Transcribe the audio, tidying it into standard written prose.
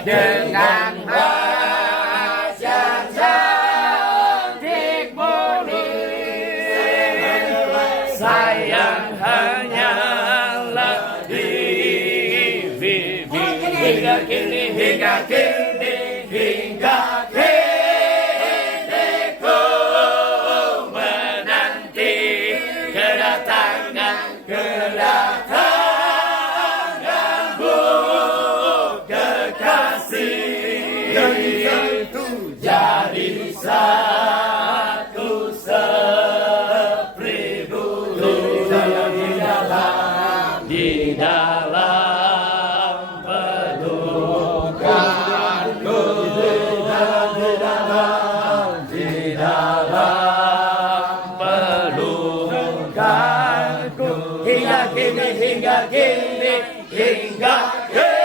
dengan wajah cantik mulus, sayang hanyalah diri hingga kini, hingga kini, hingga kini ku menanti kedatanganmu kekasih. Jadi satu seribu di dalam pelukanku, di dalam pelukanku, hingga kini, hingga kini, hingga kini.